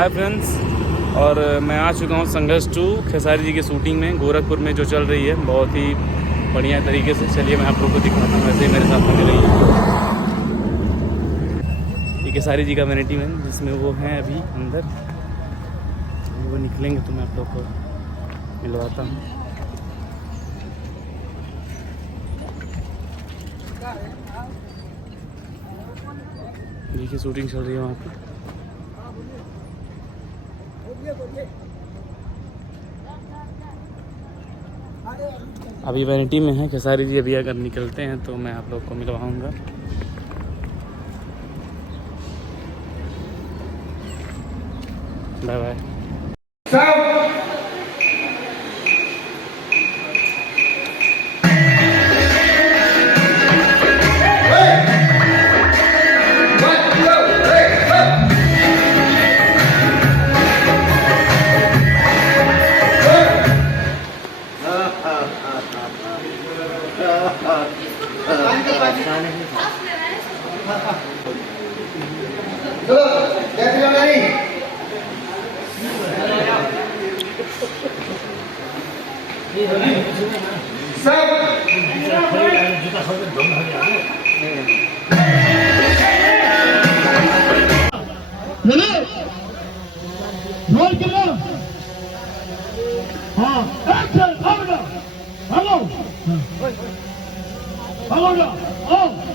Hi friends, और मैं आ चुका हूँ संघर्ष 2 खेसारी जी की शूटिंग में गोरखपुर में जो चल रही है बहुत ही बढ़िया तरीके से। चलिए मैं आप लोगों को दिखाता हूँ, वैसे ही मेरे साथ में रही है। ये खेसारी जी का वैनिटी वैन जिसमें वो हैं अभी अंदर, वो निकलेंगे तो मैं आप लोग को मिलवाता हूँ। देखिए शूटिंग चल रही है वहाँ पे। अभी वैनिटी में है खेसारी जी, अभी अगर निकलते हैं तो मैं आप लोग को मिलवाऊंगा। Bye bye. Hello.